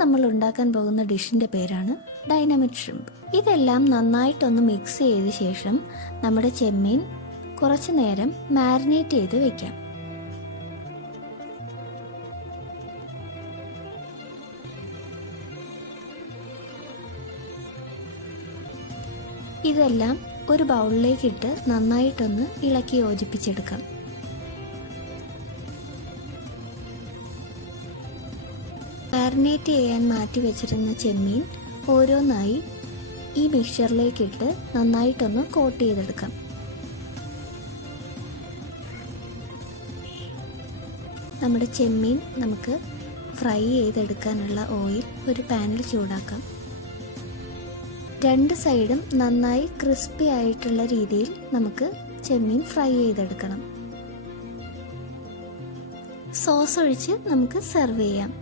നമ്മൾ ഉണ്ടാക്കാൻ പോകുന്ന ഡിഷിൻ്റെ പേരാണ് ഡൈനാമിക് ഷ്രിംപ്. ഇതെല്ലാം നന്നായിട്ടൊന്ന് മിക്സ് ചെയ്ത ശേഷം നമ്മുടെ ചെമ്മീൻ കുറച്ച് നേരം മാരിനേറ്റ് ചെയ്ത് വെക്കാം. ഇതെല്ലാം ഒരു ബൗളിലേക്ക് ഇട്ട് നന്നായിട്ടൊന്ന് ഇളക്കി യോജിപ്പിച്ചെടുക്കാം. മാരിനേറ്റ് ചെയ്യാൻ മാറ്റി വെച്ചിരുന്ന ചെമ്മീൻ ഓരോന്നായി ഈ മിക്സ്ചറിലേക്ക് ഇട്ട് നന്നായിട്ടൊന്ന് കോട്ട് ചെയ്തെടുക്കാം. നമ്മുടെ ചെമ്മീൻ നമുക്ക് ഫ്രൈ ചെയ്തെടുക്കാനുള്ള ഓയിൽ ഒരു പാനിൽ ചൂടാക്കാം. രണ്ട് സൈഡും നന്നായി ക്രിസ്പി ആയിട്ടുള്ള രീതിയിൽ നമുക്ക് ചെമ്മീൻ ഫ്രൈ ചെയ്തെടുക്കണം. സോസ് ഒഴിച്ച് നമുക്ക് സെർവ് ചെയ്യാം.